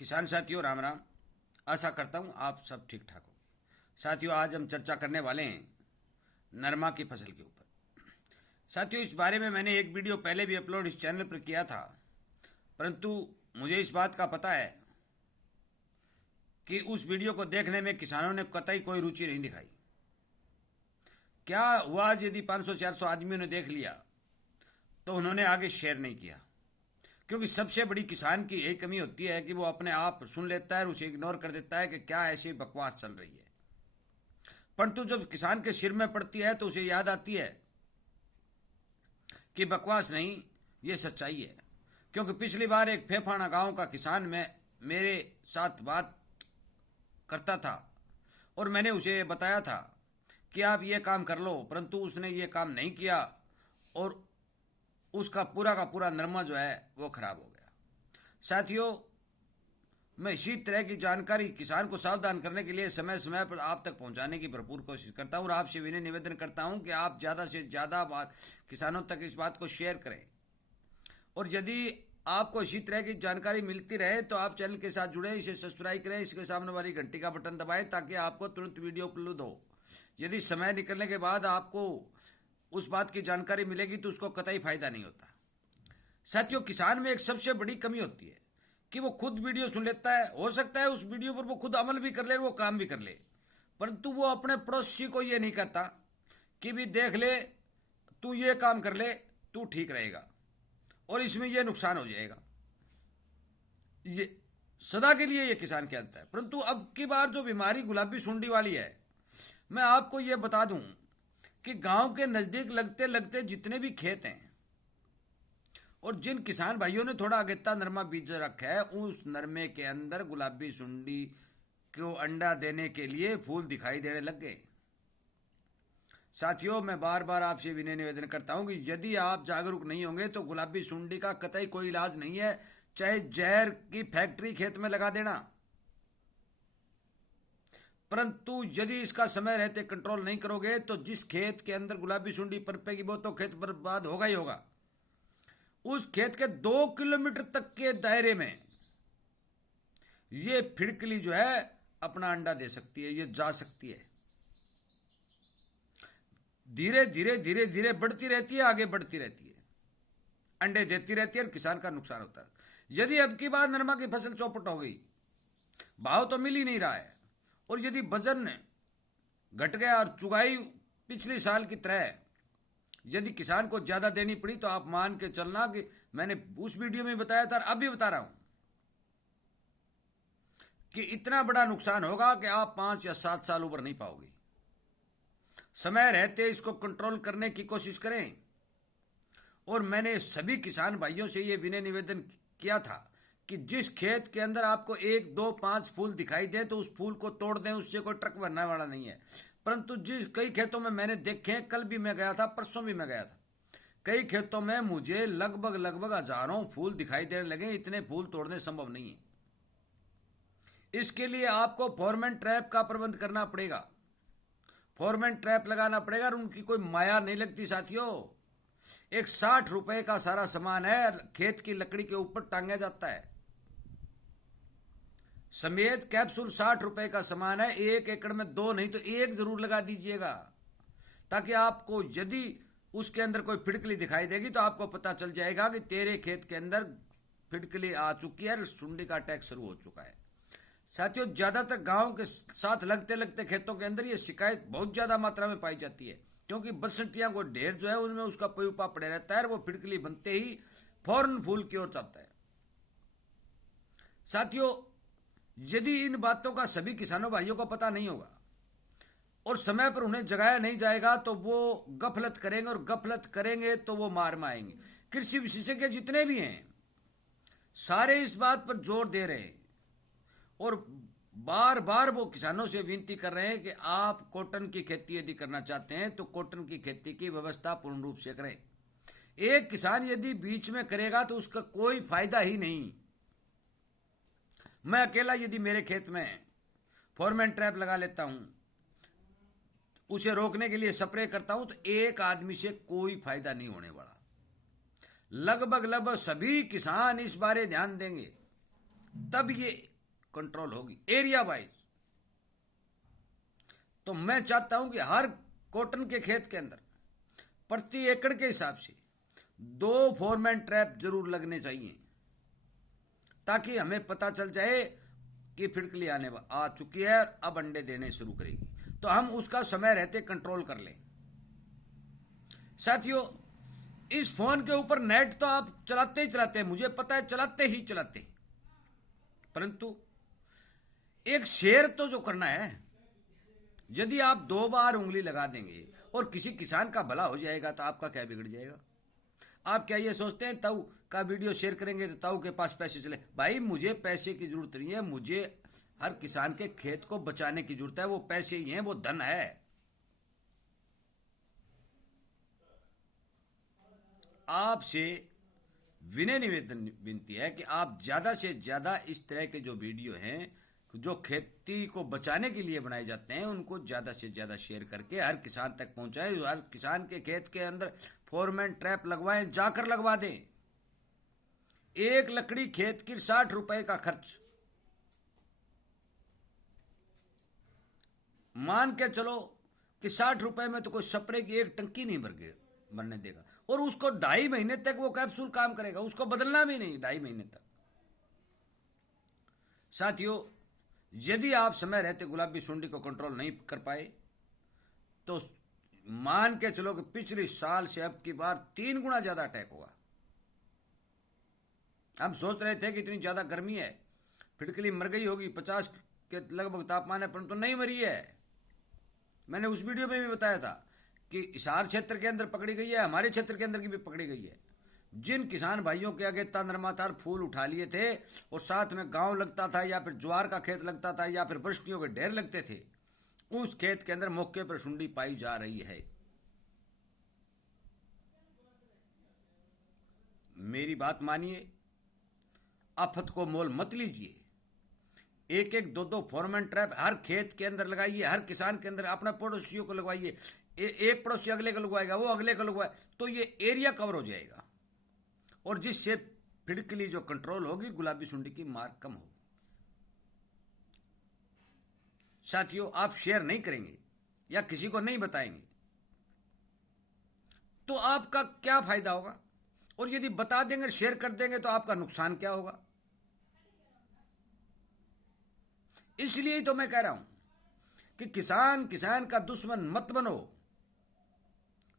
किसान साथियों राम राम। आशा करता हूँ आप सब ठीक ठाक होंगे। साथियों आज हम चर्चा करने वाले हैं नरमा की फसल के ऊपर। साथियों इस बारे में मैंने एक वीडियो पहले भी अपलोड इस चैनल पर किया था, परंतु मुझे इस बात का पता है कि उस वीडियो को देखने में किसानों ने कतई कोई रुचि नहीं दिखाई। क्या हुआ, यदि 500-400 आदमियों ने देख लिया तो उन्होंने आगे शेयर नहीं किया, क्योंकि सबसे बड़ी किसान की यही कमी होती है कि वो अपने आप सुन लेता है और उसे इग्नोर कर देता है कि क्या ऐसी बकवास चल रही है। परंतु जब किसान के सिर में पड़ती है तो उसे याद आती है कि बकवास नहीं, ये सच्चाई है। क्योंकि पिछली बार एक फेफाना गांव का किसान मेरे साथ बात करता था और मैंने उसे बताया था कि आप ये काम कर लो, परंतु उसने ये काम नहीं किया और उसका पूरा का पूरा नरमा जो है वो खराब हो गया। साथियों मैं इसी तरह की जानकारी किसान को सावधान करने के लिए समय समय पर आप तक पहुंचाने की भरपूर कोशिश करता हूं और आपसे विनय निवेदन करता हूं कि आप ज़्यादा से ज़्यादा बात किसानों तक इस बात को शेयर करें। और यदि आपको इसी तरह की जानकारी मिलती रहे तो आप चैनल के साथ जुड़ें, इसे सब्सक्राइब करें, इसके सामने वाली घंटी का बटन दबाएं ताकि आपको तुरंत वीडियो उपलब्ध हो। यदि समय निकलने के बाद आपको उस बात की जानकारी मिलेगी तो उसको कतई फायदा नहीं होता। साथियों किसान में एक सबसे बड़ी कमी होती है कि वो खुद वीडियो सुन लेता है, हो सकता है उस वीडियो पर वो खुद अमल भी कर ले, वो काम भी कर ले, परंतु वो अपने पड़ोसी को ये नहीं कहता कि भी देख ले, तू ये काम कर ले, तू ठीक रहेगा और इसमें ये नुकसान हो जाएगा। ये सदा के लिए ये किसान कहता है। परंतु अब की बार जो बीमारी गुलाबी सुंडी वाली है, मैं आपको ये बता दूं कि गांव के नजदीक लगते लगते जितने भी खेत हैं और जिन किसान भाइयों ने थोड़ा अगेता नरमा बीज रखा है, उस नरमे के अंदर गुलाबी सुंडी को अंडा देने के लिए फूल दिखाई देने लग गए। साथियों मैं बार बार आपसे विनय निवेदन करता हूं कि यदि आप जागरूक नहीं होंगे तो गुलाबी सुंडी का कतई कोई इलाज नहीं है, चाहे जहर की फैक्ट्री खेत में लगा देना, परंतु यदि इसका समय रहते कंट्रोल नहीं करोगे तो जिस खेत के अंदर गुलाबी सुंडी पनपेगी वो तो खेत बर्बाद होगा ही होगा। उस खेत के 2 किलोमीटर तक के दायरे में ये फिड़कली जो है अपना अंडा दे सकती है, ये जा सकती है, धीरे धीरे धीरे धीरे बढ़ती रहती है, आगे बढ़ती रहती है, अंडे देती रहती है और किसान का नुकसान होता है। यदि अब की बार नरमा की फसल चौपट हो गई, भाव तो मिल ही नहीं रहा है, और यदि वजन घट गया और चुगाई पिछले साल की तरह यदि किसान को ज्यादा देनी पड़ी तो आप मान के चलना कि मैंने उस वीडियो में बताया था, अब भी बता रहा हूं कि इतना बड़ा नुकसान होगा कि आप 5 या 7 साल ऊपर नहीं पाओगे। समय रहते इसको कंट्रोल करने की कोशिश करें। और मैंने सभी किसान भाइयों से यह विनय निवेदन किया था कि जिस खेत के अंदर आपको 1, 2, 5 फूल दिखाई दे तो उस फूल को तोड़ दें, उससे कोई ट्रक भरने वाला नहीं है। परंतु जिस कई खेतों में मैंने देखे, कल भी मैं गया था, परसों भी मैं गया था, कई खेतों में मुझे लगभग हजारों फूल दिखाई देने लगे। इतने फूल तोड़ने संभव नहीं है। इसके लिए आपको फोरमैन ट्रैप का प्रबंध करना पड़ेगा, फोरमैन ट्रैप लगाना पड़ेगा और उनकी कोई माया नहीं लगती। साथियों एक 60 रुपए का सारा सामान है, खेत की लकड़ी के ऊपर टांगा जाता है, समेत कैप्सूल 60 रुपए का सामान है। 1 एकड़ में 2 नहीं तो 1 जरूर लगा दीजिएगा, ताकि आपको यदि उसके अंदर कोई फिड़कली दिखाई देगी तो आपको पता चल जाएगा कि तेरे खेत के अंदर फिड़कली आ चुकी है और सुंडी का अटैक शुरू हो चुका है। साथियों ज्यादातर गांव के साथ लगते लगते खेतों के अंदर ये शिकायत बहुत ज्यादा मात्रा में पाई जाती है, क्योंकि बसंतियां को ढेर जो है उनमें उसका प्यूपा पड़े रहता है और वो फिड़कली बनते ही फौरन फूल की ओर जाता है। साथियों यदि इन बातों का सभी किसानों भाइयों को पता नहीं होगा और समय पर उन्हें जगाया नहीं जाएगा तो वो गफलत करेंगे, और गफलत करेंगे तो वो मार में आएंगे। कृषि विशेषज्ञ जितने भी हैं सारे इस बात पर जोर दे रहे हैं और बार बार वो किसानों से विनती कर रहे हैं कि आप कॉटन की खेती यदि करना चाहते हैं तो कॉटन की खेती की व्यवस्था पूर्ण रूप से करें। एक किसान यदि बीच में करेगा तो उसका कोई फायदा ही नहीं। मैं अकेला यदि मेरे खेत में फोरमैन ट्रैप लगा लेता हूं, उसे रोकने के लिए स्प्रे करता हूं, तो एक आदमी से कोई फायदा नहीं होने वाला। लगभग सभी किसान इस बारे ध्यान देंगे, तब ये कंट्रोल होगी एरिया वाइज। तो मैं चाहता हूं कि हर कॉटन के खेत के अंदर प्रति एकड़ के हिसाब से 2 फोरमैन ट्रैप जरूर लगने चाहिए, ताकि हमें पता चल जाए कि फिटकली आ चुकी है, अब अंडे देने शुरू करेगी, तो हम उसका समय रहते कंट्रोल कर लें। साथियों, इस फोन के ऊपर नेट तो आप चलाते ही चलाते हैं, मुझे पता है, चलाते ही चलाते, परंतु एक शेयर तो जो करना है। यदि आप 2 बार उंगली लगा देंगे और किसी किसान का भला हो जाएगा तो आपका क्या बिगड़ जाएगा? आप क्या ये सोचते हैं ताऊ का वीडियो शेयर करेंगे तो ताऊ के पास पैसे चले? भाई, मुझे पैसे की जरूरत नहीं है, मुझे हर किसान के खेत को बचाने की जरूरत है। वो पैसे ही हैं, वो धन है। आपसे विनय निवेदन विनती है कि आप ज्यादा से ज्यादा इस तरह के जो वीडियो हैं, जो खेती को बचाने के लिए बनाए जाते हैं, उनको ज्यादा से ज्यादा शेयर करके हर किसान तक पहुंचाएं। हर किसान के खेत के अंदर फोरमैन ट्रैप लगवाएं, जाकर लगवा दें। एक लकड़ी खेत की 60 रुपए का खर्च, मान के चलो कि 60 रुपए में तो कोई स्प्रे की एक टंकी नहीं भरने देगा, और उसको 2.5 महीने तक वो कैप्सूल काम करेगा, उसको बदलना भी नहीं 2.5 महीने तक। साथियों, यदि आप समय रहते गुलाबी सुंडी को कंट्रोल नहीं कर पाए तो मान के चलो कि पिछले साल से अब की बार 3 गुना ज्यादा अटैक होगा। हम सोच रहे थे कि इतनी ज्यादा गर्मी है, फिटकली मर गई होगी, 50 के लगभग तापमान है, परंतु नहीं मरी है। मैंने उस वीडियो में भी बताया था कि हिसार क्षेत्र के अंदर पकड़ी गई है, हमारे क्षेत्र के अंदर की भी पकड़ी गई है। जिन किसान भाइयों के आगे तंद्रमातार फूल उठा लिए थे और साथ में गांव लगता था या फिर ज्वार का खेत लगता था या फिर वृष्टियों के ढेर लगते थे, उस खेत के अंदर मौके पर सुंडी पाई जा रही है। मेरी बात मानिए, आफत को मोल मत लीजिए। 1-1, 2-2 फोरमैन ट्रैप हर खेत के अंदर लगाइए, हर किसान के अंदर, अपने पड़ोसियों को लगवाइए। एक पड़ोसी अगले को लगवाएगा, वो अगले को लगवाए, तो ये एरिया कवर हो जाएगा, और जिससे फिटकली जो कंट्रोल होगी, गुलाबी सुंडी की मार कम होगी। साथियों, आप शेयर नहीं करेंगे या किसी को नहीं बताएंगे तो आपका क्या फायदा होगा? और यदि बता देंगे, शेयर कर देंगे, तो आपका नुकसान क्या होगा? इसलिए ही तो मैं कह रहा हूं कि किसान का दुश्मन मत बनो,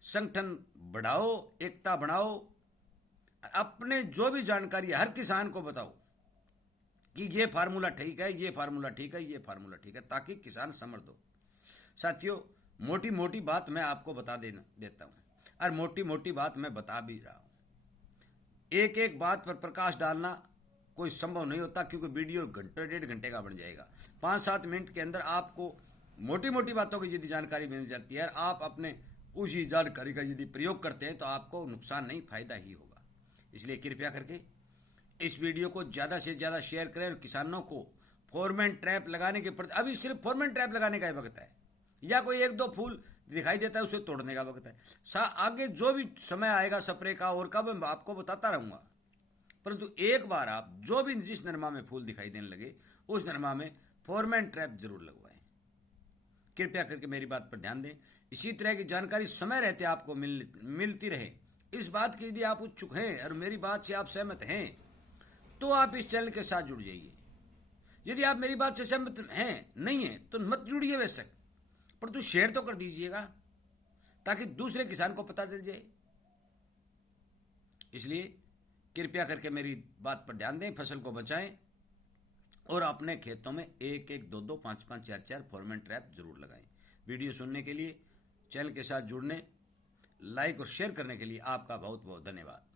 संगठन बढ़ाओ, एकता बढ़ाओ, अपने जो भी जानकारी हर किसान को बताओ कि ये फार्मूला ठीक है, ये फार्मूला ठीक है, ये फार्मूला ठीक है, ताकि किसान समझ दो। साथियों, मोटी मोटी बात मैं आपको बता देता हूं, और मोटी मोटी बात मैं बता भी रहा हूं। एक एक बात पर प्रकाश डालना कोई संभव नहीं होता, क्योंकि वीडियो घंटे 1.5 घंटे का बन जाएगा। 5-7 मिनट के अंदर आपको मोटी मोटी बातों की यदि जानकारी मिल जाती है, आप अपने उसी जानकारी का यदि प्रयोग करते हैं, तो आपको नुकसान नहीं, फायदा ही होगा। इसलिए कृपया करके इस वीडियो को ज़्यादा से ज़्यादा शेयर करें और किसानों को फोरमैन ट्रैप लगाने के प्रति, अभी सिर्फ फोरमैन ट्रैप लगाने का ही वक्त है, या कोई 1-2 फूल दिखाई देता है उसे तोड़ने का वक्त है। आगे जो भी समय आएगा स्प्रे का और का, मैं आपको बताता रहूँगा, परंतु एक बार आप जो भी जिस नरमा में फूल दिखाई देने लगे, उस नरमा में फोरमैन ट्रैप जरूर लगवाएं। कृपया करके मेरी बात पर ध्यान दें। इसी तरह की जानकारी समय रहते आपको मिलती रहे, इस बात की यदि आप उत्सुक हैं और मेरी बात से आप सहमत हैं, तो आप इस चैनल के साथ जुड़ जाइए। यदि आप मेरी बात से सहमत हैं, नहीं है, तो मत जुड़िए बेशक, परंतु शेयर तो कर दीजिएगा, ताकि दूसरे किसान को पता चल जाए। इसलिए कृपया करके मेरी बात पर ध्यान दें, फसल को बचाएं और अपने खेतों में 1-1, 2-2, 5-5, 4-4 फोरमैन ट्रैप जरूर लगाएं। वीडियो सुनने के लिए, चैनल के साथ जुड़ने, लाइक और शेयर करने के लिए आपका बहुत बहुत धन्यवाद।